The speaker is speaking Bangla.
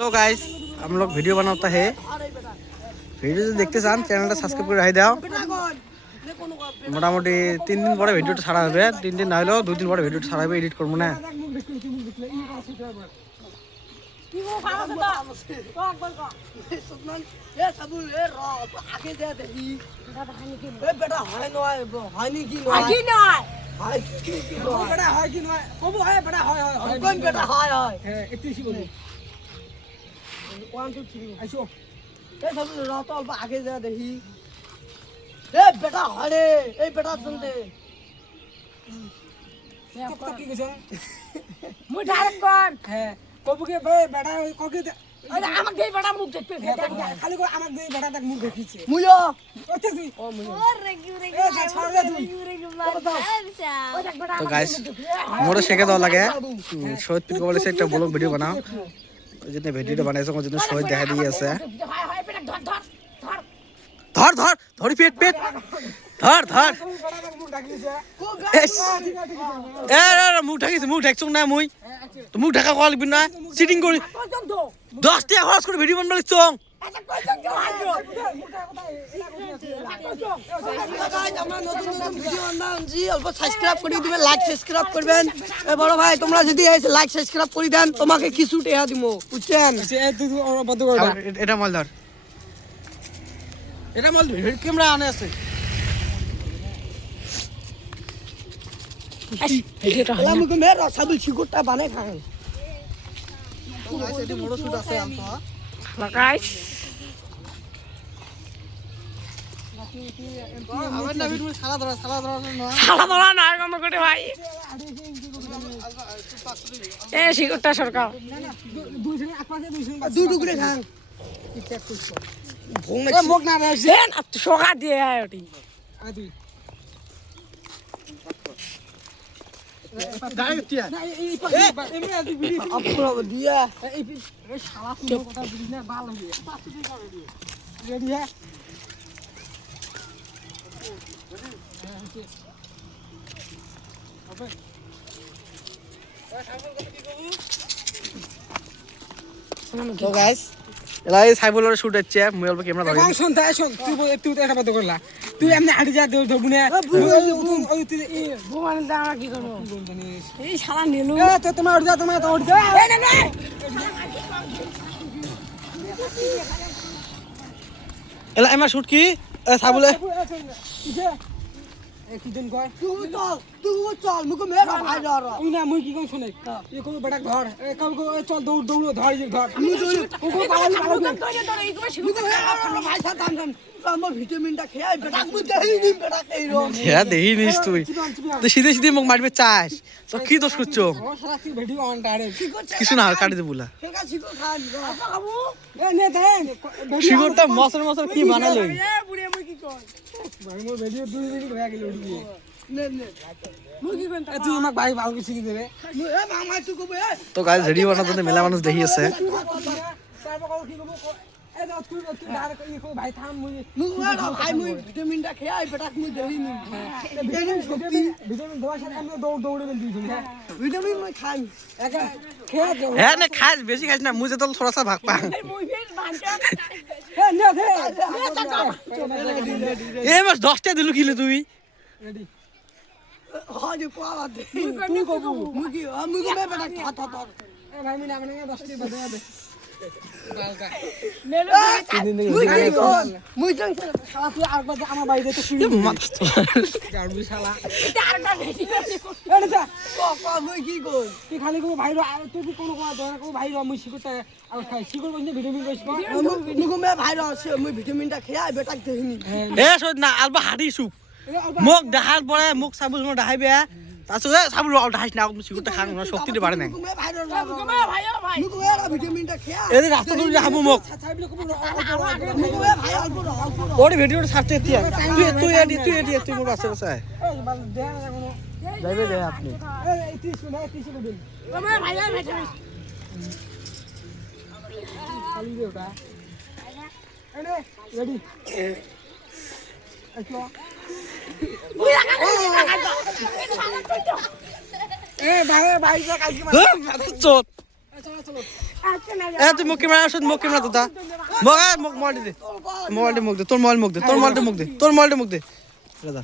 हेलो गाइस, हम लोग वीडियो बनाता है। वीडियो देखते चान चैनल सबसक्राइब कर दाओ। मोटामुटी 3 दिन पर भिडियो छाड़ा হবে। 3 दिन ना হলেও 2 दिन पर भिडियो छाड़ा হবে, एडिट করব না। One, two, three. Aisho. Hey, सब रात अल्प आगे जा दही. ए बेटा हरे, ए बेटा सुनते. कब तक की कुछ? मुझे डायरेक्ट कौन है. कब के बे बेटा कोकी. अरे आमक दे बेटा मुझ देखते हैं. खाली को आमक दे बेटा तक मुंह देखी छे. मुयो. ओते दी. ओ मुयो. तो गाइस, मोरो शेके दाও লাগে। শহীদ পিট বলেছে একটা ব্লগ ভিডিও বানাও। जितने वीडियो बनाए सब जितने शोज দেখা দিয়ে আছে ধর ধর ধরি পেট পেট ধর ধর এ মুখ ঢাকিছ না মুই তো মুখ ঢাকা কল বিনা সিটিং করি 10 টাকা খরচ করে ভিডিও বানালে চং আমরা নতুন নতুন ভিডিও বানাম জি অল্প সাবস্ক্রাইব করে দিবেন লাইক সাবস্ক্রাইব করবেন এ বড় ভাই তোমরা যদি এই লাইক সাবস্ক্রাইব করে দেন তোমাকে কিছু টাকা দিমু বুঝছেন এটা মাল ধর এটা মাল ক্যামেরা আনে আছে আমাকে মেরে সাবল চিকুটা বানাই খান এটি বড় শুট আছে আমতো गाइस আমার না ভিডিও সালা ধরা না साला बड़ा ना कम करे भाई ए सिकुटा सरकार দুই টুকরে খান এ মুখ না রে देन अब तो सोगा दिए है ओटी আদি ডাইরেক্ট টিয়া আপুরা দিয়া এই শালা কোন কথা বুঝিস না ভালো হয়ে রেডি হ্যাঁ তো গাইস এলাই সাইবলের শুট হচ্ছে মই অল্প ক্যামেরা ধরে শুন তাই শুন তুই তো এটা বন্ধ করলা তুই এমনি হাঁটি যা ধরবুনে ওই তুই भगवान दामा की करो ए साला नीलू এ তো তোমার উঠ যা তোমার তো উঠ যা ए ना ना এলাই আমার শুট কি সাইবলে কি দিন কয় তুই চল মুকো মেরা ভাই ধর তুই না মুই কি কোন শুনে এ কোন বেটা ধর এ কাউ চল দৌড় দৌড় ধর মুই দৌড় ওগো পাগল পাগল ভাই সাথ দাম আমার ভিটামিনটা খেয়ে বেটা মুই দেই নি বেটা কইরো হ্যাঁ দেহি নিস তুই তুই সিধে সিধে মুখ মারবে চাস তো কি দোষ করছো ও সারা তুই ভিডিও অন টারে কিছু না কাটি দে বুলা ফেকা শিকো খান খাবো এ নে দে শিগরটা মসর কি বানালো ए बुढ़े मुई की कौन ভাই মোর ভিডিও 2 মিনিট হয়ে গেল উঠি নে নে मुई की कौन তুই আমাক ভাই ভালো কিছু শিখি দেবে এ মামা তুই কবে তো গাইস ভিডিও বানাতে মেলা মানুষ দেখি আছে তারপর কি কব এ দাও তুই ডার ই কো ভাই থাম মুই ভাই মুই ভিটামিনটা খেয়ে বেটা মুই দেই নি ভিটামিন দেওয়ার সাথে আমি দৌড়ে দিই হ্যাঁ ভিটামিন মুই খাই একা খেয়ে দেব হ্যাঁ না খাস বেশি খাস না মুঝে তো থোড়া সা ভাগ পা मुई फिर बांटा এ নে দে এ বাস 10 টা দিলু কিলে তুই রেডি হাজি পাওয়া দে তুই কবু মুই কি আমি কো বেটা থা থা এ ভাই মিনা মানে 10 টা বাদে দে গালকা नेलू মুই কি কোন মুই জান শালা তুই আর বাদে আমার বাইরে তো শুই মাথা তো গাড়বি শালা डार का वीडियो এনে যা ক মুই কি কোন তুই খালি কো ভাই তুই কি কোন কোন ধরে কো ভাই মুই শিখতে আর খাই শিখর কোন ভিটামিন কইছ মুই মে ভাই আছে মুই ভিটামিনটা খেয়ে বেটা দেহিনি এ সদ না আলবা হাড়ি সুক মুখ দেখার পরে মুখ সাবুজ মো দেখাইবে তাছতে সাবুজ দেখাইছ না সিগুরটা খাং না শক্তিতে বাড়ে না মে ভাই भाई ओ भाई মুই কো ভিটামিনটা খেয়ে এই রাস্তা তুই দেখাবো মুখ সাইবলে কো মুই কো ভাই অল্প ওর ভিডিওটা ছাড়তে দিয়া তুই এডি তুই মোর আছে আছে এই বাল দে না কোনো যাইবে দে আপনি এই 30 না 30 দিন मैं भाई बैठे খালি দে ওটা এনে রেডি আচ্ছা এ ভাই ভাই কালকে চোট চলো চলো এ তুই মুখ ক্যামেরা আসুন মুখ ক্যামেরা তোতা মুখ মোবাইল দে মোবাইলটা মুখ দে তোর মোবাইল মুখ দে তোর মোবাইলটা মুখ দে তোর মোবাইলটা মুখ দে দাদা